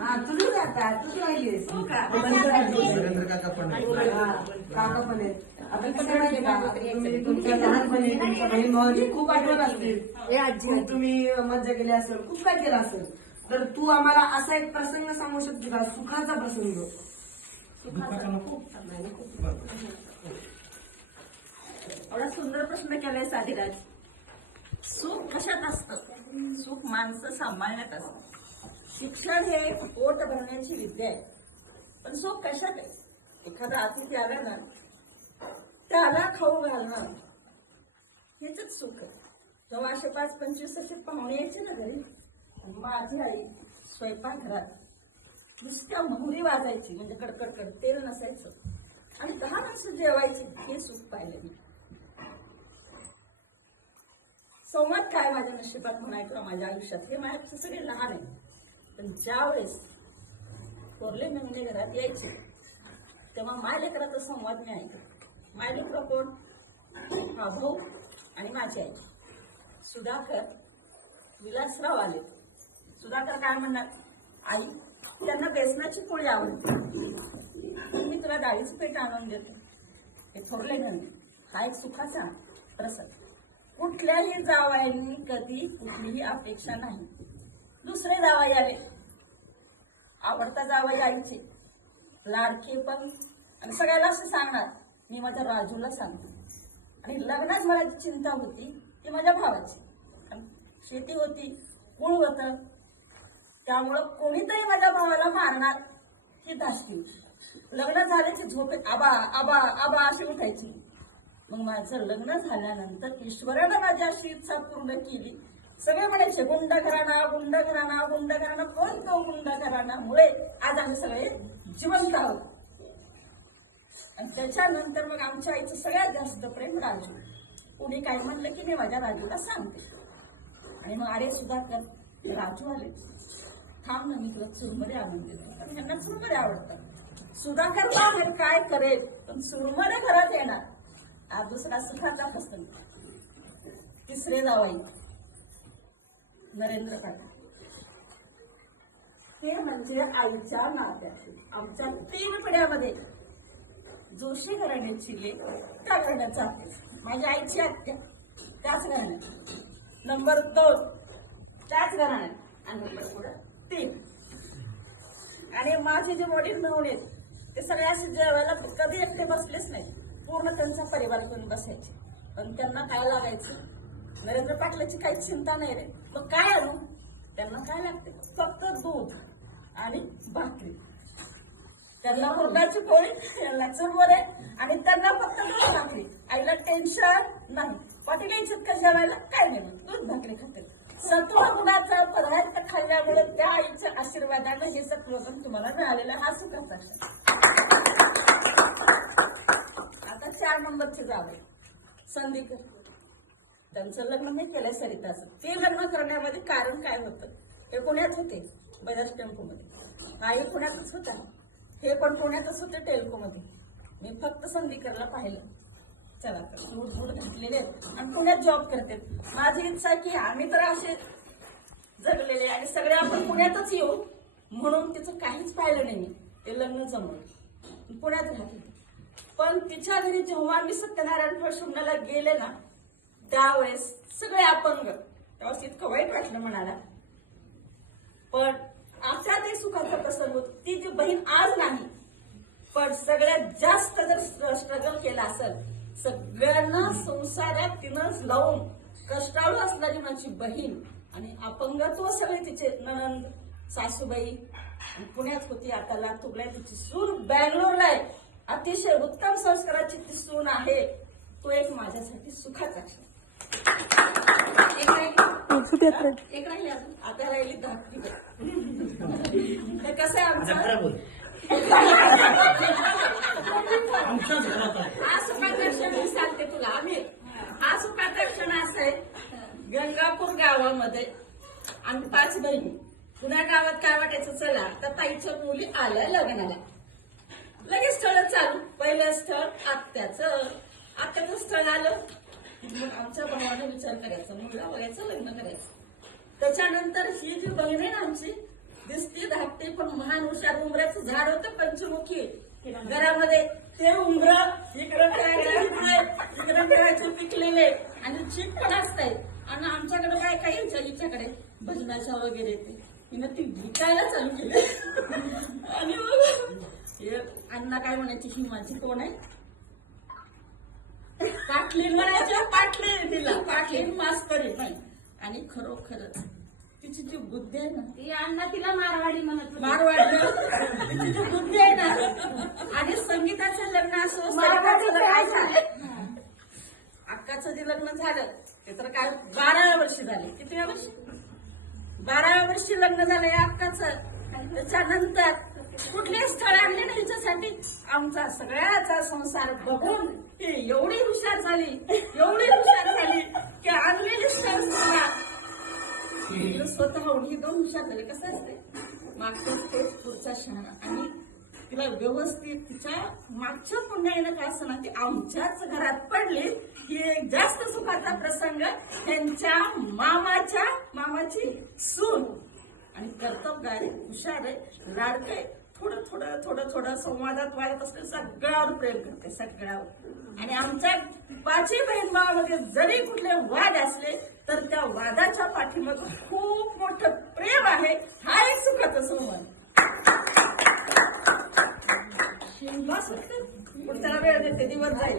हा तुझं आता तुझं राहिलीस सुरेंद्र काका पण काका पण आहेत. आता कसं माहितीये का तुम्ही तुमच्या लहानपणी तुमच्या बहीण भावाची खूप आठवण असतील. खूप तुम्ही मज्जा केली असेल, खूप काय केलं असेल. तर तू आम्हाला असा एक प्रसंग सांगू शकते का, सुखाचा प्रसंग? एवढा सुंदर प्रश्न केलाय साधीराज. सुख कशात असतं? सुख माणसं सांभाळण्यात असतं. शिक्षण हे पोट भरण्याची विद्या आहे, पण सुख कशात आहे? एखादा अतिथी आला ना, त्याला खाऊ घालणं हेच सुख आहे. जेव्हा असे 5-25 असे पाहुणे यायचे ना घरी, माझी आई स्वयंपाकघरात नुसत्या मोहरी वाजायची, म्हणजे कडकड तेल नसायचं, आणि 10 माणसं जेवायची. हे सुख पाहिलं मी. संवाद काय माझ्या नशिबात म्हणायचं माझ्या आयुष्यात, हे माझ्या सगळे लहान आहे. पण ज्या वेळेस थोरले मेहुणे घरात यायचे, तेव्हा माझ्या लेकराचा संवाद मी ऐकला. माझ्या लेकरं कोण? हा भाऊ आणि माझी आई. सुधाकर विलासराव आले. सुधाकर काय म्हणणार? आई, त्यांना बेसनाची पोळी आवडते, मी तुला डाळीचं पीठ आणून देतो. हे थोरले मेहुणे. हा एक सुखाचा प्रसंग. कुठल्याही जावयांनी कधी कुठलीही अपेक्षा नाही. दुसरे जावई आले, आवडता जावई आईचे, लाडके पण, आणि सगळ्याला असं सांगणार मी माझ्या राजूला सांगतो. आणि लग्नात मला जी चिंता होती ती माझ्या भावाची. शेती होती, मूळ होतं, त्यामुळं कोणीतरी माझ्या भावाला मारणार ही धास्ती होती. लग्न झाल्याची झोपेत आबा आबा आबा अशी उठायची. मग माझं लग्न झाल्यानंतर ईश्वरानं माझी अशी इच्छा पूर्ण केली. सगळे म्हणायचे गुंड घराणा गुंड घराणा गुंड घराणा. पण तो गुंड घराण्यामुळे आज आम्ही सगळे जिवंत आहोत. आणि त्याच्यानंतर मग आमच्या आईचं सगळ्यात जास्त प्रेम राजू. कुणी काय म्हणलं की मी माझ्या राजूला सांगते. आणि मग अरे सुधाकर, राजू आले, थांब ना मी तुला चुरमरे आणून देतो. पण ह्यांना चुरमरे आवडतात. सुधाकर बाहेर काय करेल, पण चुरमरे घरात येणार. आज दुसरा सुखाचा प्रसंग. तिसरे जावई नरेंद्र काका. ते म्हणजे आईच्या नात्याचे. आमच्या 3 पिढ्यामध्ये जोशी घराण्याची लेक त्या घराण्याचा माझ्या आईची आत्या त्याच घराण्यात, नंबर 2 त्याच घराण्यात, आणि नंबर पुढे 3. आणि माझे जे वडील मिळून आहेत ते सगळे असे जेवायला कधी एकटे बसलेच नाही. पूर्ण त्यांचा परिवार घेऊन बसायचे. पण त्यांना काय लागायचं? नरेंद्र पाटलाची काही चिंता नाही रे. मग काय आणू? त्यांना काय लागते? फक्त दूध आणि भाकरी. त्यांना मुर्गाची पोळी, त्यांना चुरमुरे, आणि त्यांना फक्त दूध भाकरी. आईला टेन्शन नाही. पाटील यायच्यात का जेवायला? काय नाही, दूध भाकरी खाते. सत्व गुणाचा पदार्थ खाल्ल्यामुळे त्या आईच्या आशीर्वादानं हे सत्वगुण तुम्हाला मिळालेलं. हा सुखाचा क्षण. आता 4 नंबरचे जावे संधीकर. त्यांचं लग्न मी केलंय सरिताचं. ते लग्न करण्यामध्ये कारण काय होतं? हे पुण्यात होते बजाज टेम्पोमध्ये, हाही पुण्यातच होता, हे पण पुण्यातच होते टेल्कोमध्ये. मी फक्त संधीकरला पाहिलं. चला सूट बूट घातलेले आणि पुण्यात जॉब करते. माझी इच्छा की आम्ही तर असे जगलेले आणि सगळे आपण पुण्यातच येऊ, म्हणून तिचं काहीच पाहिलं नाही मी. ते लग्न जमलं, पुण्यात राहते. पण तिच्या घरी जेव्हा मी सत्यनारायण प्रसंगाला गेले ना, त्यावेळेस सगळे अपंग. तेव्हा इतकं वाईट वाटलं म्हणाला. पण आता ते सुखाचा प्रसंग होतो. ती जी बहीण आज नाही, पण सगळ्यात जास्त जर स्ट्रगल केला असेल, सगळ्यांना संसारात तिनं लावून कष्टाळू असणारी माझी बहीण, आणि अपंगत्व सगळे तिचे नणंद सासूबाई पुण्यात होती, आता लातूरला. तिची सून बँगलोरला आहे. अतिशय उत्तम संस्काराची ती सून आहे. तो एक माझ्यासाठी सुखाचा क्षण. एक राहिली अजून, आता राहिली धाकटी. हे कसं आहे आमचं? हा सुखाचा क्षण मी सांगते तुला. हा सुखाचा क्षण असा आहे, गंगापूर गावामध्ये आम्ही 5 बहिणी. पुण्या गावात काय वाटायचं, चला तर ताईच्या मुली आल्या लग्नाला, लगेच स्थळ चालू. पहिलं स्थळ आत्याचं स्थळ आलं. मग आमच्या भावाने विचार करायचा, मुलगा बघायचं, लग्न करायचं. त्याच्यानंतर ही जी बहीण आहे ना आमची, दिसती धाकटी पण महान हुशार उंबऱ्याचं झाड होतं पंचमुखी घरामध्ये. ते उंबर इकडं ठेवायचे इकडं ठेवायचे पिकलेले आणि चीक पण असतायत. आणि आमच्याकडे काय काय यायच्या हिच्याकडे भजनाच्या वगैरे ते हिनं ती विकायला चालू केली. आणि मग हे अण्णा काय म्हणायची, ही माझी कोण आहे? पाटलीन म्हणायच्या, पाटलीन तिला पाटलीन मास्तरी नाही. आणि खरोखरच तिची जी बुद्धी आहे ना, ती अण्णा तिला मारवाडी म्हणत होते. मारवाडी तिची जी बुद्धी आहे ना. आणि संगीताचं लग्न असं काय झालं, अक्काचं जे लग्न झालं ते तर काय 12व्या वर्षी झाले. किती वर्षी? 12व्या वर्षी लग्न झालं या अक्काचं. आणि त्याच्यानंतर कुठले स्थळ आणले ना हिच्यासाठी. आमचा सगळ्याचा संसार बघून ही एवढी हुशार झाली, एवढी हुशार झाली की आणलेली स्थळ स्वतःहून ही 2 हुशार झाले. कसं असते, मागचं ते पुढचा शहाणा. आणि तिला व्यवस्थित तिच्या मागच्या पुण्यानं का असं ना ती आमच्याच घरात पडली. ही एक जास्त सुखाचा प्रसंग. त्यांच्या मामाची सून आणि कर्तबगार हुशार आहे, लाडकं आहे. थोडं थोडं थोडं थोडं संवादात वाढत असते, सगळ्यावर प्रेम करते, सगळ्यावर. आणि आमच्या 5 बहीण भावामध्ये जरी कुठले वाद असले तर त्या वादाच्या पाठीमागे खूप मोठं प्रेम आहे. हा एक सुखाचा संवाद. पुढच्याला वेळ देते, दिवस जाईल.